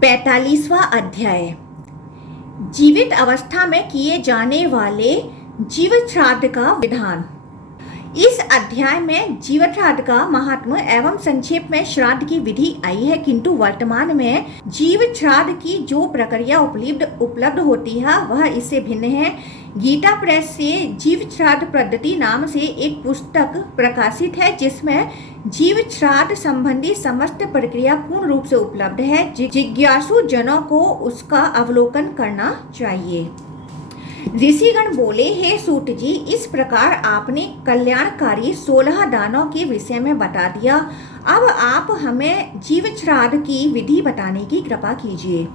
45वां अध्याय जीवित अवस्था में किए जाने वाले जीवित श्राद्ध का विधान। इस अध्याय में जीवित श्राद्ध का महात्म्य एवं संक्षेप में श्राद्ध की विधि आई है, किंतु वर्तमान में जीवित श्राद्ध की जो प्रक्रिया उपलब्ध होती है वह इससे भिन्न है। गीता प्रेस से जीवित श्राद्ध पद्धति नाम से एक पुस्तक प्रकाशित है, जिसमें जीवित श्राद्ध संबंधी समस्त प्रक्रिया पूर्ण रूप से उपलब्ध है। जिज्ञासु जनों को उसका अवलोकन करना चाहिए। ऋषिगण बोले, हे सूत जी, इस प्रकार आपने कल्याणकारी 16 दानों के विषय में बता दिया। अब आप हमें जीवित श्राद्ध की विधि बताने की कृपा कीजिए।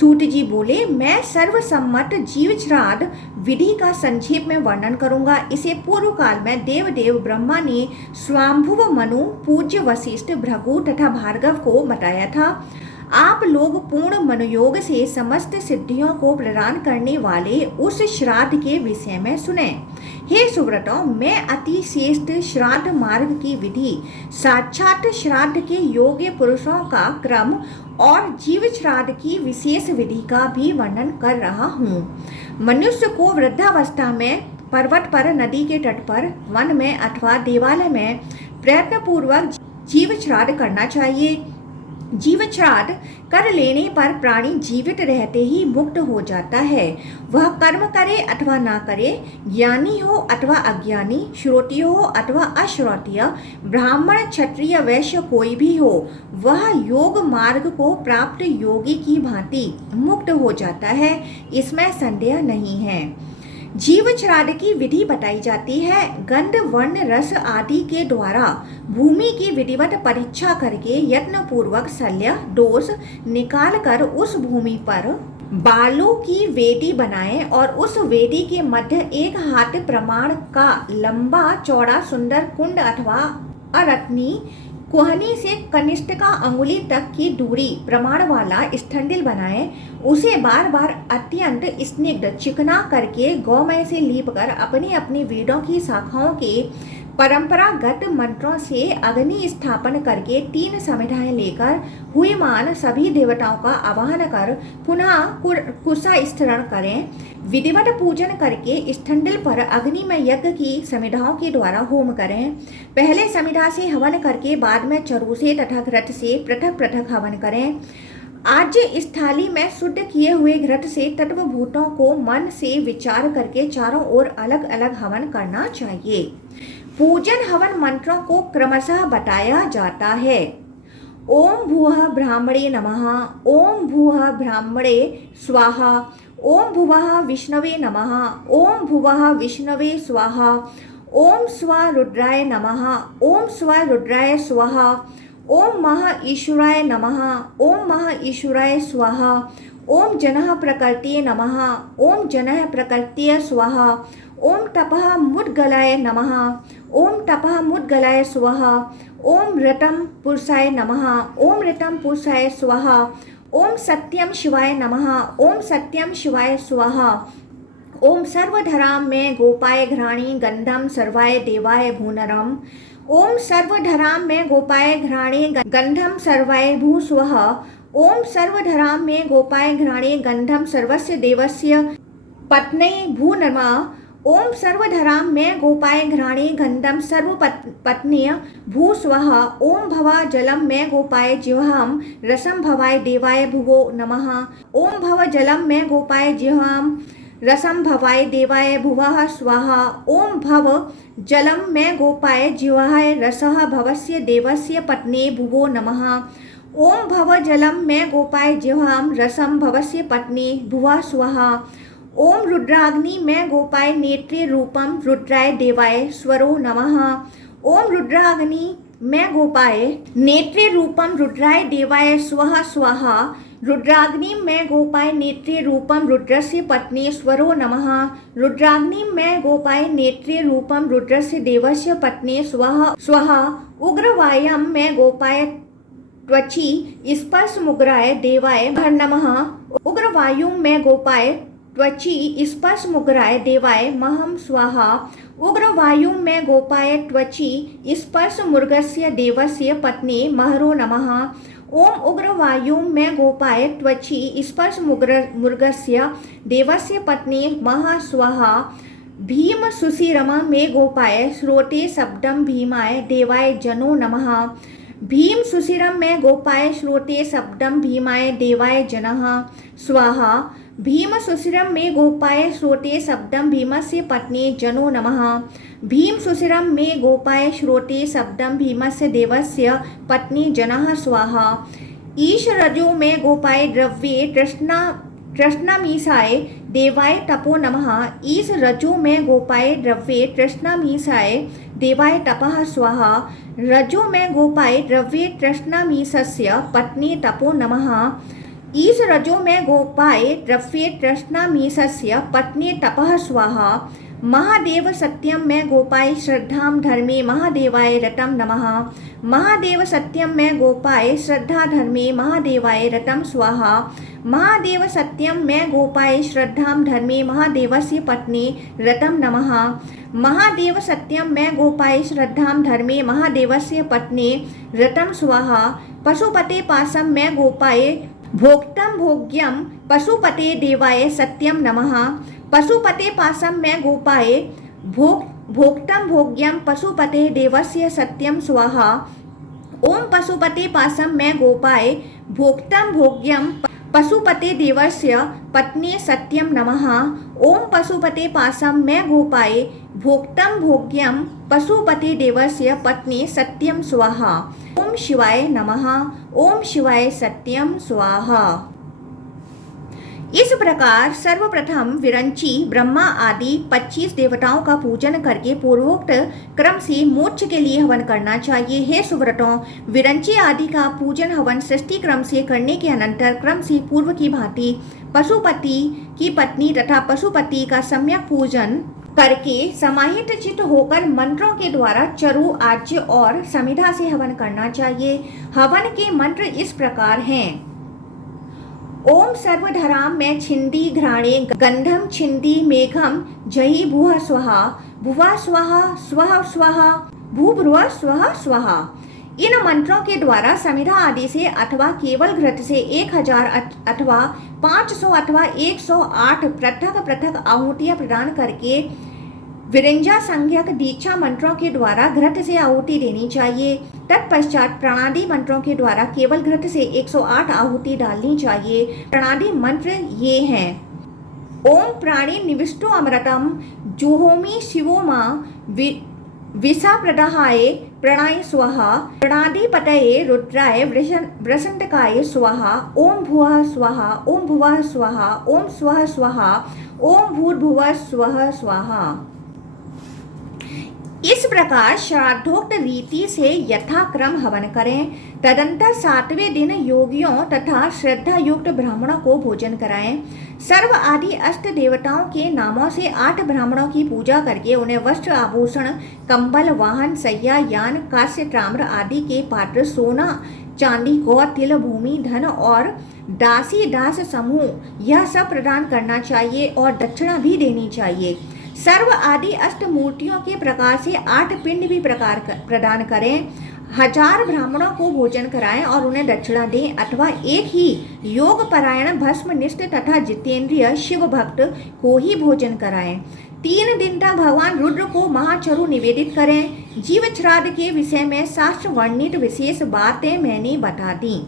सूत जी बोले, मैं सर्वसम्मत जीवित श्राद्ध विधि का संक्षेप में वर्णन करूंगा। इसे पूर्व काल में देवदेव ब्रह्मा ने स्वाम्भुव मनु, पूज्य वशिष्ठ, भृगु तथा भार्गव को बताया था। आप लोग पूर्ण मनोयोग से समस्त सिद्धियों को प्रदान करने वाले उस श्राद्ध के विषय में सुने। हे सुव्रतों, मैं अति श्रेष्ठ श्राद्ध मार्ग की विधि, साक्षात श्राद्ध के योग्य पुरुषों का क्रम और जीवित श्राद्ध की विशेष विधि का भी वर्णन कर रहा हूँ। मनुष्य को वृद्धावस्था में पर्वत पर, नदी के तट पर, वन में अथवा देवालय में प्रयत्नपूर्वक जीवित श्राद्ध करना चाहिए। जीवित श्राद्ध कर लेने पर प्राणी जीवित रहते ही मुक्त हो जाता है। वह कर्म करे अथवा ना करे, ज्ञानी हो अथवा अज्ञानी, श्रोतीय हो अथवा अश्रोतीय, ब्राह्मण, क्षत्रिय, वैश्य कोई भी हो, वह योग मार्ग को प्राप्त योगी की भांति मुक्त हो जाता है, इसमें संदेह नहीं है। जीवित श्राद्ध की विधि बताई जाती है। गंध, वर्ण, रस आदि के द्वारा भूमि की विधिवत परीक्षा करके यत्न पूर्वक शल्य दोष निकाल कर उस भूमि पर बालू की वेदी बनाएं और उस वेदी के मध्य 1 हाथ प्रमाण का लंबा चौड़ा सुंदर कुंड अथवा अरत्नी कोहनी से कनिष्ठ अंगुली तक की दूरी प्रमाण वाला स्थंडिल बनाएं। उसे बार बार अत्यंत स्निग्ध चिकना करके गौमय से लीप कर अपनी अपनी वेदों की शाखाओं के परंपरागत मंत्रों से अग्नि स्थापन करके 3 समिधाएं लेकर हुईमान सभी देवताओं का आवाहन कर पुनः कुशास्तरण करें। विधिवत पूजन करके स्थंडिल पर अग्नि में यज्ञ की समिधाओं के द्वारा होम करें। पहले समिधा से हवन करके बाद में चरु से तथा घृत से पृथक पृथक हवन करें। आज इस थाली में शुद्ध किए हुए घृत से तत्वभूतों को मन से विचार करके चारों ओर अलग अलग हवन करना चाहिए। पूजन हवन मंत्रों को क्रमशः बताया जाता है। ओम भूः ब्राह्मणे नमः, ओम भूः ब्राह्मणे स्वाहा, ओम भुवः विष्णवे नमः, ओम भुवः विष्णवे स्वाहा, ओम स्व रुद्राय नमः, ओम स्व रुद्राय स्वाहा, ओम महा ईश्वराय नमः, ओम महा ईश्वराय स्वाहा, ओम जनः प्रकृते नमः, ओम जनः प्रकृते स्वाहा, ओम तपः मुद्गलाय नमः, ओम तपः मुद्गलाय स्वाहा, ओम ऋतं पुरुषाय नमः, ओम ऋतं पुरुषाय स्वाहा, ओम सत्यम शिवाय नमः, ओम सत्यम शिवाय स्वाहा, ओम सर्वधरां में गोपाय घ्राणी गंधम सर्वाय देवाय भूनरम, ओम सर्वधरां में गोपाय घ्राणे गंधम सर्वाय भूस्वः, ओम सर्वधरां में गोपाय घ्राणे गंधम सर्वस्य देवस्य पत्न्यै भूनमा, ओम सर्वधरां में गोपाय घ्राणे गंधम सर्वपत्न्य भूस्वः, ओम भवा जलम में गोपाय जिह्वाम रसम भवाय देवाय भुवो नमः, ओम भव जलम में गोपाय जिह्वाम रसम भवाय देवाय भुवः स्वाहा, ओम भव जलम में गोपाय जिह्वाय रसः भवस्य देवस्य पत्ने भुवो नमः, ओम भव जलम में गोपाय जिह्वाम रसम भवस्य पत्ने भुवः स्वाहा, ओम रुद्राग्नि में गोपाय नेत्रे रूपम रुद्राय देवाय स्वरो नमः, ओम रुद्राग्नि में गोपाय नेत्रे रूपम रुद्राय देवाय स्वः स्वाहा, रुद्राग्नि में गोपाय नेत्रे रूपम रुद्रस्य पत्नी स्वरो नमः, रुद्राग्नि में गोपाय नेत्रे रूपम रुद्रस्य देवस्य पत्नी स्वहा, उग्रवायम में गोपाय त्वचि स्पर्श मुग्राय देवाय नमः, उग्रवायु में गोपाय त्वचि स्पर्श मुग्राय देवाय महम स्वाहा, उग्रवायु में गोपाय त्वचि स्पर्श मुर्गस्य देवस्य पत्नी महरो नमः, ओम उग्रवायुं में गोपाय त्वचि स्पर्श मुर्गस्य देवस्य पत्नी महा स्वाहा भीम सुशिरम में गोपाय श्रोते शब्दम भीमाय देवाय जनो नमः। भीम सुशिरम में गोपाय श्रोते शब्दम भीमाय देवाय जनः स्वाहा। भीम सुशिरम में गोपाय श्रोते शब्दम भीमस्य पत्नी जनो नमः। भीम सुशिरम में गोपाय श्रोते शब्दम भीमस्य देवस्य पत्नी जनः स्वाहा। ईश रजो में गोपाय द्रव्ये तृष्णामीसाय देवाय तपो नमः। ईश रजो में गोपाय द्रव्ये तृष्णामीसाय देवाय तपः स्वाहा। रजो में गोपाय द्रव्ये तृष्णामीसस्य पत्नी तपो नमः। ईश रजो में गोपाय द्रव्ये तृष्णामीसस्य पत्नी तपः स्वाहा। महादेव सत्यम में गोपाय श्रद्धाम धर्मे महादेवाय रतम नमः। महादेव सत्यम में गोपाय श्रद्धा धर्मे महादेवाय रतम स्वाहा। महादेव सत्यम में गोपाय श्रद्धाम धर्मे महादेवस्य पत्नी रतम नमः। महादेव सत्यम में गोपाय श्रद्धाम धर्मे महादेवस्य पत्नी रतम स्वाहा। पशुपते पासम में गोपाय भोक्तम भोग्यम पशुपते देवाय सत्यम नमः। पशुपते पासम में गोपाय भोक्तम भोग्यम पशुपते देवस्य सत्यम स्वाहा। ओम पशुपते पासम में गोपाय भोक्तम भोग्यम पशुपते देवस्य पत्नी सत्यम नमः। ओम पशुपते पासम में गोपाय भोक्तम भोग्यम पशुपते देवस्य पत्नी सत्यम स्वाहा। ओम शिवाय नमः। ओम शिवाय सत्यम स्वाहा। इस प्रकार सर्वप्रथम विरंची ब्रह्मा आदि 25 देवताओं का पूजन करके पूर्वोक्त क्रम से मोक्ष के लिए हवन करना चाहिए। हे सुव्रतों, विरंची आदि का पूजन हवन सृष्टि क्रम से करने के अनंतर क्रम से पूर्व की भांति पशुपति की पत्नी तथा पशुपति का सम्यक पूजन करके समाहित चित्त होकर मंत्रों के द्वारा चरु आज्य और समिधा से हवन करना चाहिए। हवन के मंत्र इस प्रकार हैं। ओम सर्वधराम में छिंदी घ्राणे गंधम छिंदी मेघम जही भुव स्वाहा। भुवा स्वाहा स्वः स्वाहा भूभ्रुव स्वः स्वाहा। इन मंत्रों के द्वारा समिधा आदि से अथवा केवल घृत से 1000 अथवा 500 अथवा 108 पृथक पृथक आहुतियां प्रदान करके विरंजा संज्ञक दीक्षा मंत्रों के द्वारा घृत से आहुति देनी चाहिए। तत्पश्चात प्राणादि मंत्रों के द्वारा केवल घृत से 108 आहुति डालनी चाहिए। प्राणादि मंत्र ये हैं। ओम प्राणी निविष्टो अमृतम जुहोमि शिवो मां विषा प्रदाहाय प्रणाय स्वाहा। प्रणादिपतये रुद्राय वृषंतकाय स्वाहा। ओम भुवः स्वाहा। ओम भुवः स्वाहा। ओम स्वः स्वाहा। ओम भूर्भुवः स्वः स्वाहा। इस प्रकार श्राद्धोक्त रीति से यथाक्रम हवन करें। तदंतर 7वें दिन योगियों तथा श्रद्धा युक्त ब्राह्मणों को भोजन कराएं। सर्व आदि अष्ट देवताओं के नामों से 8 ब्राह्मणों की पूजा करके उन्हें वस्त्र आभूषण कंबल वाहन सैया यान कांस्य ताम्र आदि के पात्र सोना चांदी गौ तिल भूमि धन और दासी दास समूह यह सब प्रदान करना चाहिए और दक्षिणा भी देनी चाहिए। सर्व आदि अष्ट मूर्तियों के प्रकार से 8 पिंड भी प्रदान करें। 1000 ब्राह्मणों को भोजन कराएं और उन्हें दक्षिणा दें अथवा एक ही योग परायण भस्मनिष्ठ तथा जितेंद्रिय शिव भक्त को ही भोजन कराएं। 3 दिन तक भगवान रुद्र को महाचरु निवेदित करें। जीव श्राद्ध के विषय में शास्त्र वर्णित विशेष बातें मैंने बता दी।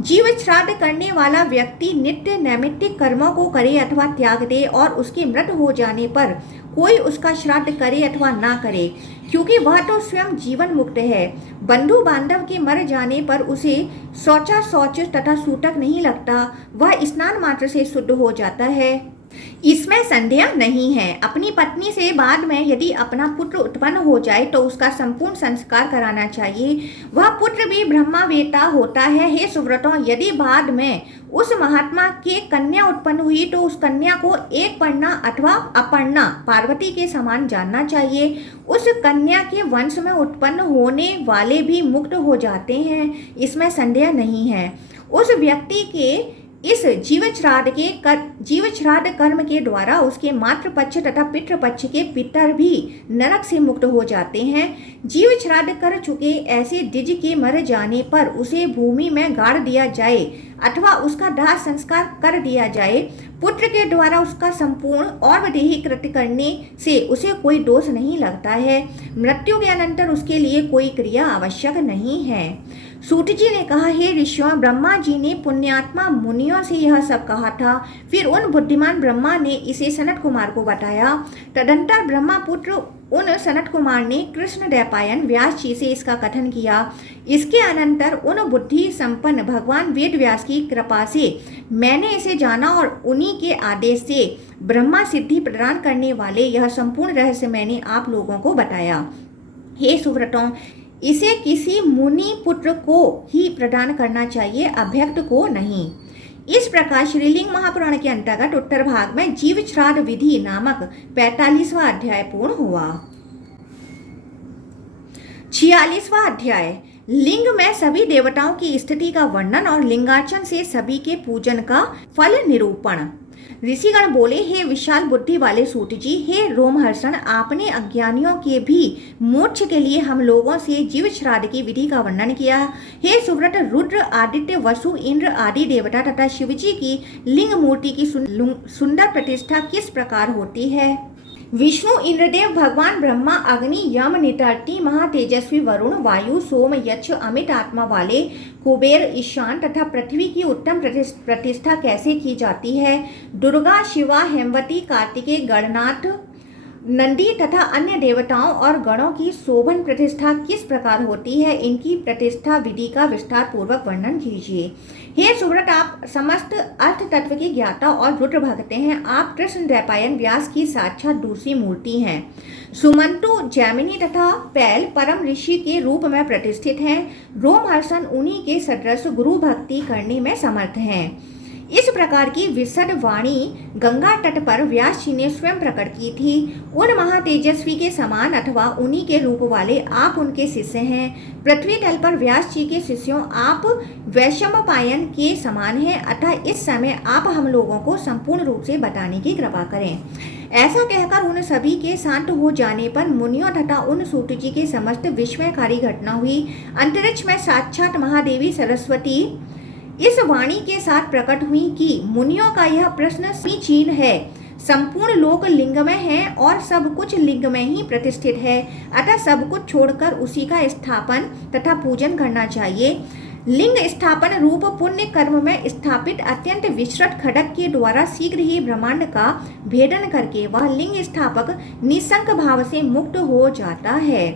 जीव श्राद्ध करने वाला व्यक्ति नित्य नैमित्तिक कर्मों को करे अथवा त्याग दे और उसके मृत हो जाने पर कोई उसका श्राद्ध करे अथवा ना करे, क्योंकि वह तो स्वयं जीवन मुक्त है। बंधु बांधव के मर जाने पर उसे शौच तथा सूतक नहीं लगता, वह स्नान मात्र से शुद्ध हो जाता है, इसमें संदेह नहीं है। अपनी पत्नी से बाद में यदि अपना पुत्र उत्पन्न हो जाए तो उसका संपूर्ण संस्कार कराना चाहिए। वह पुत्र भी ब्रह्मावेता होता है। हे सुव्रतों, यदि बाद में उस महात्मा के कन्या उत्पन्न हुई तो उस कन्या को एक पर्णा अथवा अपर्णा पार्वती के समान जानना चाहिए। उस कन्या के वंश में उत्पन्न होने वाले भी मुक्त हो जाते हैं, इसमें संदेह नहीं है। उस व्यक्ति के इस जीव श्राद्ध कर्म के द्वारा उसके मातृपक्ष तथा पितृपक्ष के पितर भी नरक से मुक्त हो जाते हैं। जीव श्राद्ध कर चुके ऐसे द्विज के मर जाने पर उसे भूमि में गाड़ दिया जाए अथवा उसका दाह संस्कार कर दिया जाए। पुत्र के द्वारा उसका संपूर्ण और वदेही कृत्य करने से उसे कोई दोष नहीं लगता है। मृत्यु के अनंतर उसके लिए कोई क्रिया आवश्यक नहीं है। सूत जी ने कहा, हे ऋषियों, ब्रह्मा जी ने पुण्यात्मा मुनियों से यह सब कहा था। फिर उन बुद्धिमान ब्रह्मा ने इसे सनत कुमार को बताया। तदंतर ब्रह्मपुत्र उन सनत कुमार ने कृष्ण द्वैपायन व्यास जी से इसका कथन किया। इसके अनंतर उन बुद्धि संपन्न भगवान वेद व्यास की कृपा से मैंने इसे जाना और उन्हीं के आदेश से ब्रह्मा सिद्धि प्रदान करने वाले यह संपूर्ण रहस्य मैंने आप लोगों को बताया। हे सुव्रतों, इसे किसी मुनि पुत्र को ही प्रदान करना चाहिए, अभ्यक्त को नहीं। इस प्रकार श्रीलिंग महापुराण के अंतर्गत उत्तर भाग में जीव श्राद्ध विधि नामक 45वां अध्याय पूर्ण हुआ। 46वां अध्याय लिंग में सभी देवताओं की स्थिति का वर्णन और लिंगार्चन से सभी के पूजन का फल निरूपण। ऋषिगण बोले, हे विशाल बुद्धि वाले सूत जी, हे रोमहर्षण, आपने अज्ञानियों के भी मोक्ष के लिए हम लोगों से जीव श्राद्ध की विधि का वर्णन किया। हे सुव्रत, रुद्र, आदित्य, वसु, इंद्र आदि देवता तथा शिवजी की लिंग मूर्ति की सुंदर प्रतिष्ठा किस प्रकार होती है? विष्णु, इंद्रदेव, भगवान ब्रह्मा, अग्नि, यम, नितर्ती, महातेजस्वी वरुण, वायु, सोम, यक्ष, अमित आत्मा वाले कुबेर, ईशान तथा पृथ्वी की उत्तम प्रतिष्ठा कैसे की जाती है? दुर्गा, शिवा, हेमवती, कार्तिकेय, गणनाथ, नंदी तथा अन्य देवताओं और गणों की शोभन प्रतिष्ठा किस प्रकार होती है? इनकी प्रतिष्ठा विधि का विस्तार पूर्वक वर्णन कीजिए। हे सुव्रत, आप समस्त अर्थ तत्व के ज्ञाता और रुद्र भक्त हैं। आप कृष्ण द्वैपायन व्यास की साक्षात दूसरी मूर्ति हैं। सुमंतु, जैमिनी तथा पैल परम ऋषि के रूप में प्रतिष्ठित हैं। रोमहर्षण उन्हीं के सदृश गुरु भक्ति करने में समर्थ हैं। इस प्रकार की विशद वाणी गंगा तट पर व्यास जी ने स्वयं प्रकट की थी। उन महातेजस्वी के समान अथवा उन्हीं के रूप वाले आप उनके शिष्य हैं। पृथ्वी तल पर व्यास जी के शिष्यों आप वैशंपायन के समान हैं। अतः इस समय आप हम लोगों को संपूर्ण रूप से बताने की कृपा करें। ऐसा कहकर उन सभी के शांत हो जाने पर मुनियों तथा उन सूत जी के समस्त विस्मयकारी घटना हुई। अंतरिक्ष में साक्षात महादेवी सरस्वती इस वाणी के साथ प्रकट हुई कि मुनियों का यह प्रश्न समीचीन है। संपूर्ण लोक लिंग में है और सब कुछ लिंग में ही प्रतिष्ठित है। अतः सब कुछ छोड़कर उसी का स्थापन तथा पूजन करना चाहिए। लिंग स्थापन रूप पुण्य कर्म में स्थापित अत्यंत विस्तृत खड्ग के द्वारा शीघ्र ही ब्रह्मांड का भेदन करके वह लिंग स्थापक निसंक भाव से मुक्त हो जाता है।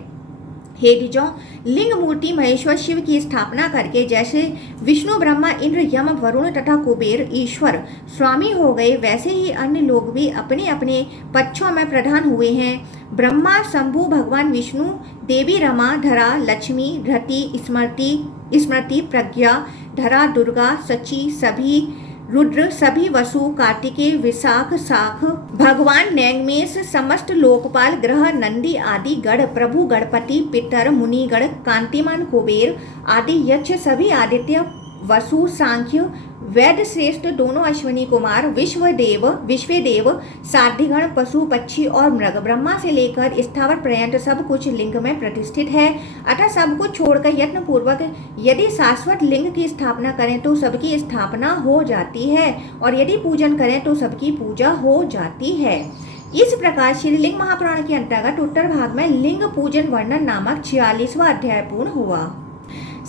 हे द्विजों, लिंग मूर्ति महेश्वर शिव की स्थापना करके जैसे विष्णु, ब्रह्मा, इंद्र, यम, वरुण तथा कुबेर ईश्वर स्वामी हो गए, वैसे ही अन्य लोग भी अपने अपने पक्षों में प्रधान हुए हैं। ब्रह्मा, शंभु, भगवान विष्णु, देवी रमा, धरा, लक्ष्मी, धृति, स्मृति, प्रज्ञा, धरा, दुर्गा, सची, सभी रुद्र, सभी वसु, कार्तिकेय, विशाख, शाख, भगवान नैगमेश, समस्त लोकपाल, ग्रह, नंदी आदि गण, प्रभु गणपति, पितर, मुनिगण, कांतिमान कुबेर आदि यक्ष, सभी आदित्य, वसु, सांख्य, वैद श्रेष्ठ, दोनों अश्विनी कुमार, विश्वदेव, साध्यगण, पशु, पक्षी और मृग, ब्रह्मा से लेकर स्थावर पर्यंत सब कुछ लिंग में प्रतिष्ठित है। अतः सब कुछ छोड़कर यत्न पूर्वक यदि शाश्वत लिंग की स्थापना करें तो सबकी स्थापना हो जाती है और यदि पूजन करें तो सबकी पूजा हो जाती है। इस प्रकार श्रीलिंग महापुराण के अंतर्गत उत्तर भाग में लिंग पूजन वर्णन नामक 46वां अध्याय पूर्ण हुआ।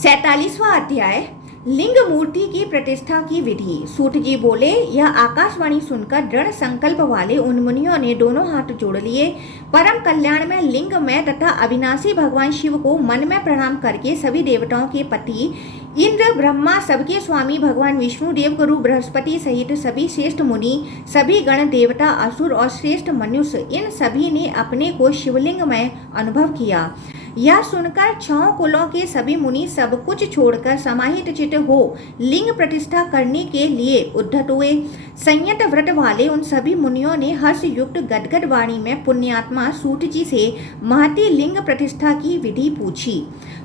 47वां अध्याय लिंग मूर्ति की प्रतिष्ठा की विधि। सूत जी बोले, यह आकाशवाणी सुनकर दृढ़ संकल्प वाले उन मुनियों ने दोनों हाथ जोड़ लिए। परम कल्याण में लिंग में तथा अविनाशी भगवान शिव को मन में प्रणाम करके सभी देवताओं के पति इंद्र, ब्रह्मा, सबके स्वामी भगवान विष्णु, देवगुरु बृहस्पति सहित सभी श्रेष्ठ मुनि, सभी गण, देवता, असुर और श्रेष्ठ मनुष्य, इन सभी ने अपने को शिवलिंग में अनुभव किया। यह सुनकर 6 कुलों के सभी मुनि सब कुछ छोड़कर समाहित चित्त हो लिंग प्रतिष्ठा करने के लिए उद्धत हुए। संयत व्रत वाले उन सभी मुनियों ने हर्ष युक्त गदगद वाणी में पुण्यात्मा सूत जी से महती लिंग प्रतिष्ठा की विधि पूछी।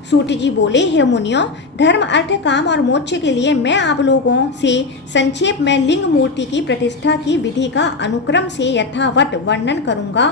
सूत जी बोले, हे मुनियों, धर्म अर्थ काम और मोक्ष के लिए मैं आप लोगों से संक्षेप में लिंग मूर्ति की प्रतिष्ठा की विधि का अनुक्रम से यथावत वर्णन करूंगा।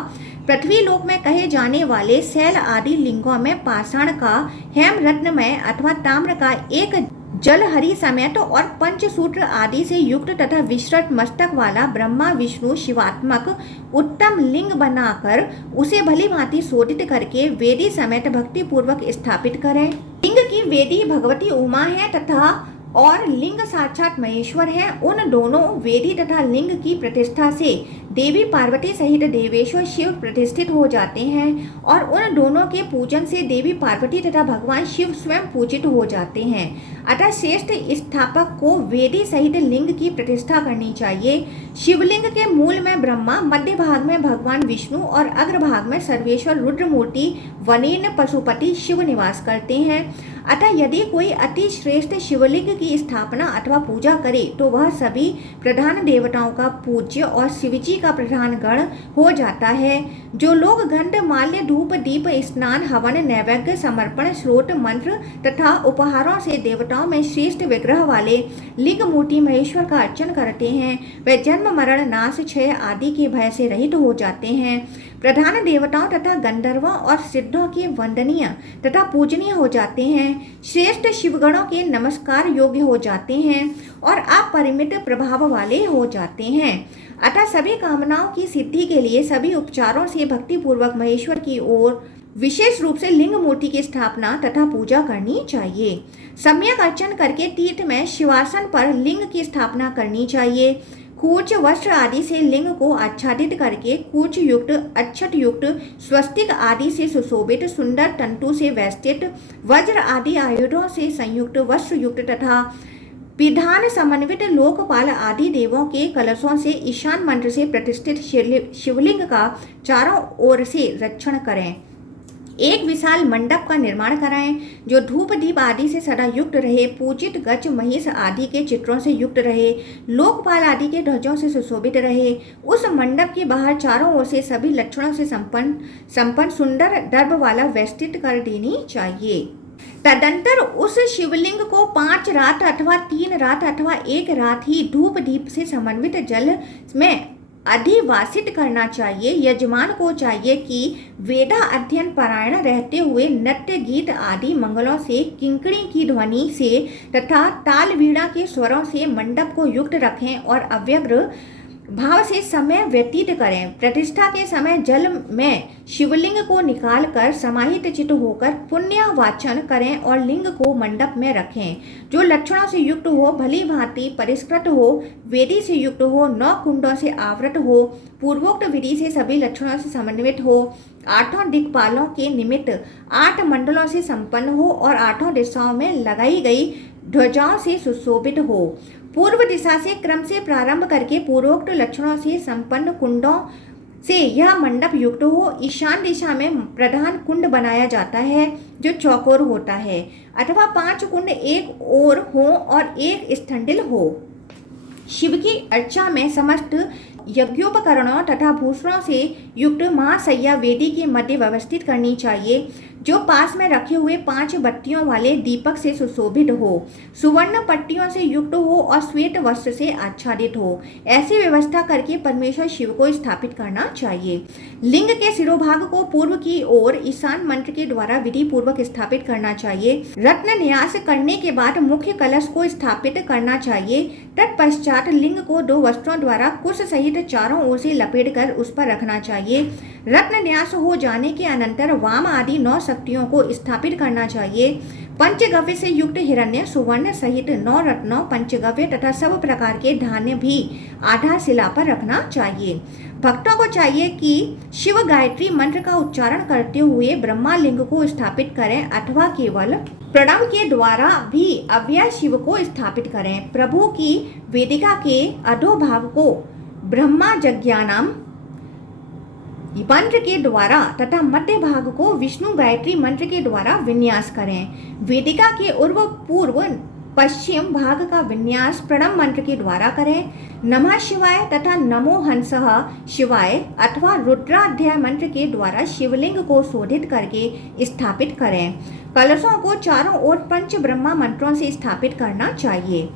पृथ्वी लोक में कहे जाने वाले शैल आदि लिंगों में पाषाण का, हेम रत्नमय अथवा ताम्र का एक जलहरी समेत और पंचसूत्र आदि से युक्त तथा विस्तृत मस्तक वाला ब्रह्मा विष्णु शिवात्मक उत्तम लिंग बनाकर उसे भली भांति शोधित करके वेदी समेत भक्ति पूर्वक स्थापित करें। लिंग की वेदी भगवती उमा है तथा और लिंग साक्षात महेश्वर है। उन दोनों वेदी तथा लिंग की प्रतिष्ठा से देवी पार्वती सहित देवेश्वर शिव प्रतिष्ठित हो जाते हैं और उन दोनों के पूजन से देवी पार्वती तथा भगवान शिव स्वयं पूजित हो जाते हैं। अतः श्रेष्ठ स्थापक को वेदी सहित लिंग की प्रतिष्ठा करनी चाहिए। शिवलिंग के मूल में ब्रह्मा, मध्य भाग में भगवान विष्णु और अग्रभाग में सर्वेश्वर रुद्र मूर्ति वनेन पशुपति शिव निवास करते हैं। अतः यदि कोई अति श्रेष्ठ शिवलिंग की स्थापना अथवा पूजा करे तो वह सभी प्रधान देवताओं का पूज्य और शिवजी का प्रधान गण हो जाता है। जो लोग गंध माल्य धूप दीप स्नान हवन नैवेद्य समर्पण स्रोत मंत्र तथा उपहारों से देवताओं में श्रेष्ठ विग्रह वाले लिंग मूर्ति महेश्वर का अर्चन करते हैं वे जन्म मरण नाश क्षय आदि के भय से रहित हो जाते हैं। प्रधान देवताओं तथा गंधर्वों और सिद्धों के वंदनीय तथा पूजनीय हो जाते हैं। श्रेष्ठ शिवगणों के नमस्कार योग्य हो जाते हैं और अपरिमित प्रभाव वाले हो जाते हैं। अतः सभी कामनाओं की सिद्धि के लिए सभी उपचारों से भक्ति पूर्वक महेश्वर की ओर विशेष रूप से लिंग मूर्ति की स्थापना तथा पूजा करनी चाहिए। सम्यक अर्चन करके तीर्थ में शिवासन पर लिंग की स्थापना करनी चाहिए। कूच वस्त्र आदि से लिंग को आच्छादित करके कूच युक्त अक्षत युक्त स्वस्तिक आदि से सुशोभित सुंदर तंतु से वेष्टित वज्र आदि आयुधों से संयुक्त वस्त्र युक्त तथा विधान समन्वित लोकपाल आदि देवों के कलशों से ईशान मंत्र से प्रतिष्ठित शिवलिंग का चारों ओर से रक्षण करें। एक विशाल मंडप का निर्माण कराएं जो धूप दीप आदि से सदा युक्त रहे, पूजित गज महिष आदि के चित्रों से युक्त रहे, लोकपाल आदि के ध्वजों से सुशोभित रहे। उस मंडप के बाहर चारों ओर से सभी लक्षणों से संपन्न सुंदर दर्भ वाला वेष्टित कर देनी चाहिए। तदंतर उस शिवलिंग को 5 रात अथवा 3 रात अथवा 1 रात ही धूप दीप से समन्वित जल में अधिवासित करना चाहिए। यजमान को चाहिए कि वेदा अध्ययन परायण रहते हुए नृत्य गीत आदि मंगलों से, किंकड़ी की ध्वनि से तथा ताल वीणा के स्वरों से मंडप को युक्त रखें और अव्यग्र भाव से समय व्यतीत करें। प्रतिष्ठा के समय जल में शिवलिंग को निकालकर समाहित चित्त होकर पुण्य वाचन करें और लिंग को मंडप में रखें जो लक्षणों से युक्त हो, भली भांति परिष्कृत हो, वेदी से युक्त हो, 9 कुंडों से आवृत हो, पूर्वोक्त विधि से सभी लक्षणों से समन्वित हो, 8 दिक्पालों के निमित्त 8 मंडलों से संपन्न हो और 8 दिशाओं में लगाई गई ध्वजाओं से सुशोभित हो। पूर्व दिशा से क्रम से प्रारंभ करके पूर्वोक्त लक्षणों से संपन्न कुंडों से यह मंडप युक्त हो। ईशान दिशा में प्रधान कुंड बनाया जाता है जो चौकोर होता है अथवा 5 कुंड एक ओर हो और एक स्थंडिल हो। शिव की अर्चा में समस्त यज्ञोपकरणों तथा भूषणों से युक्त महाशय्या वेदी के मध्य व्यवस्थित करनी चाहिए जो पास में रखे हुए 5 बत्तियों वाले दीपक से सुशोभित हो, सुवर्ण पट्टियों से युक्त हो और श्वेत वस्त्र से आच्छादित हो। ऐसी व्यवस्था करके परमेश्वर शिव को स्थापित करना चाहिए। लिंग के शिरोभाग को पूर्व की ओर ईशान मंत्र के द्वारा विधि पूर्वक स्थापित करना चाहिए। रत्न न्यास करने के बाद मुख्य कलश को स्थापित करना चाहिए। तत्पश्चात लिंग को 2 वस्त्रों द्वारा कुश सहित चारों ओर से लपेट कर उस पर रखना चाहिए। रत्न न्यास हो जाने के अनंतर वाम आदि 9 शक्तियों को स्थापित करना चाहिए। पंचगव्य से युक्त हिरण्य सुवर्ण सहित 9 रत्नों पंचगव्य तथा सब प्रकार के धान्य भी आधारशिला पर रखना चाहिए। भक्तों को चाहिए कि शिव गायत्री मंत्र का उच्चारण करते हुए ब्रह्मा लिंग को स्थापित करें अथवा केवल प्रणव के द्वारा भी अव्यय शिव को स्थापित करें। प्रभु की वेदिका के अधोभाग को ब्रह्मा जज्ञानाम मंत्र के द्वारा तथा मध्य भाग को विष्णु गायत्री मंत्र के द्वारा विन्यास करें। वेदिका के पूर्व पश्चिम भाग का विन्यास प्रणव मंत्र के द्वारा करें। नमः शिवाय तथा नमो हंसः शिवाय अथवा रुद्राध्याय मंत्र के द्वारा शिवलिंग को शोधित करके स्थापित करें। कलशों को चारों ओर पंच ब्रह्मा मंत्रों से स्थापित करना चाहिए।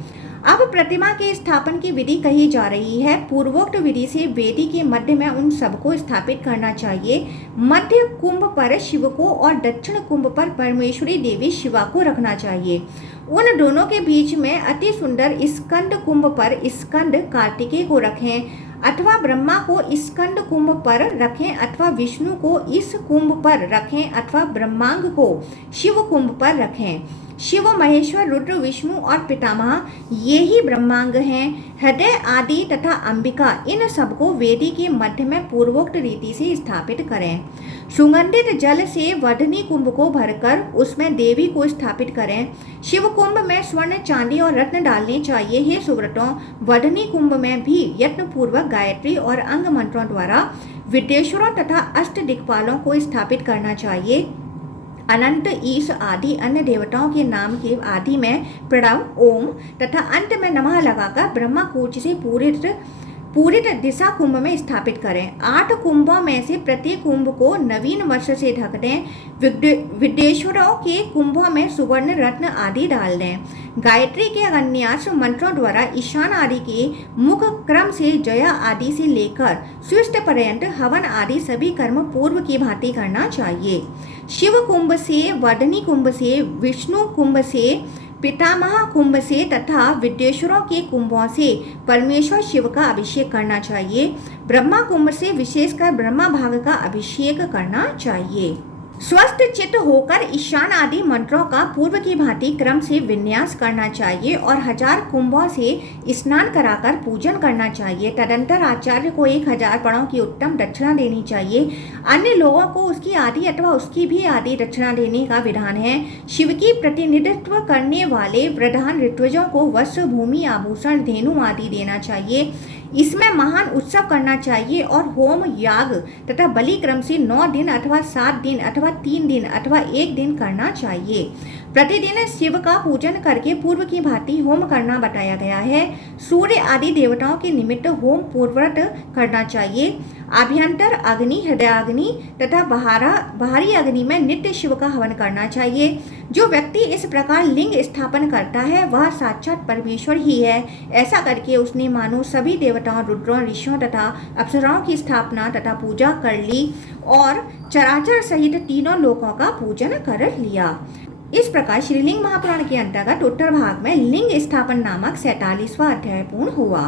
अब प्रतिमा के स्थापन की विधि कही जा रही है। पूर्वोक्त विधि से वेदी के मध्य में उन सबको स्थापित करना चाहिए। मध्य कुंभ पर शिव को और दक्षिण कुंभ पर परमेश्वरी देवी शिवा को रखना चाहिए। उन दोनों के बीच में अति सुंदर स्कंद कुंभ पर स्कंद कार्तिकेय को रखें अथवा ब्रह्मा को स्कंद कुंभ पर रखें अथवा विष्णु को इस कुंभ पर रखें अथवा ब्रह्मांग को शिव कुंभ पर रखें। शिव, महेश्वर, रुद्र, विष्णु और पितामह ये ही ब्रह्मांग हैं। हृदय आदि तथा अंबिका इन सबको वेदी के मध्य में पूर्वोक्त रीति से स्थापित करें। सुगंधित जल से वर्धनी कुंभ को भरकर उसमें देवी को स्थापित करें। शिव कुंभ में स्वर्ण, चांदी और रत्न डालने चाहिए। हे सुव्रतों, वर्धनी कुंभ में भी यत्न पूर्वक गायत्री और अंग मंत्रों द्वारा विदेश्वरों तथा अष्ट दिक्पालों को स्थापित करना चाहिए। अनंत, ईश आदि अन्य देवताओं के नाम के आदि में प्रणव, ओम तथा अंत में नमः लगाकर ब्रह्मा कूच से पूरित दिशा कुंभ में स्थापित करें। 8 कुंभों में से प्रत्येक कुंभ को नवीन वर्ष से ढक दें। विदेश्वरों के कुंभों में सुवर्ण, रत्न आदि डाल दें। गायत्री के अन्यास मंत्रों द्वारा ईशान आदि के मुख क्रम से जया आदि से लेकर स्विष्ट पर्यंत हवन आदि सभी कर्म पूर्व की भांति करना चाहिए। शिव कुंभ से, वर्धनी कुंभ से, विष्णु कुंभ से, पितामह कुंभ से तथा विदेश्वरों के कुंभों से परमेश्वर शिव का अभिषेक करना चाहिए। ब्रह्मा कुंभ से विशेषकर ब्रह्मा भाग का अभिषेक करना चाहिए। स्वस्थ चित्त होकर ईशान आदि मंत्रों का पूर्व की भांति क्रम से विन्यास करना चाहिए और 1000 कुंभों से स्नान कराकर पूजन करना चाहिए। तदंतर आचार्य को 1000 पणों की उत्तम दक्षिणा देनी चाहिए। अन्य लोगों को उसकी आधी अथवा उसकी भी आधी दक्षिणा देने का विधान है। शिव की प्रतिनिधित्व करने वाले प्रधान ऋत्विजों को वस्त्र, भूमि, आभूषण, धेनु आदि देना चाहिए। इसमें महान उत्सव करना चाहिए और होम, याग तथा बलि क्रम से 9 दिन अथवा 7 दिन अथवा 3 दिन अथवा 1 दिन करना चाहिए। प्रतिदिन शिव का पूजन करके पूर्व की भांति होम करना बताया गया है। सूर्य आदि देवताओं के निमित्त होम पूर्वव्रत करना चाहिए। आभ्यंतर अग्नि, हृदयाग्नि तथा बाहरी अग्नि में नित्य शिव का हवन करना चाहिए। जो व्यक्ति इस प्रकार लिंग स्थापन करता है वह साक्षात परमेश्वर ही है। ऐसा करके उसने मानो सभी देवताओं, रुद्रों, ऋषियों तथा अप्सराओं की स्थापना तथा पूजा कर ली और चराचर सहित तीनों लोकों का पूजन कर लिया। इस प्रकार श्रीलिंग महापुराण के अंतर्गत उत्तर भाग में लिंग स्थापन नामक 47वां अध्याय पूर्ण हुआ।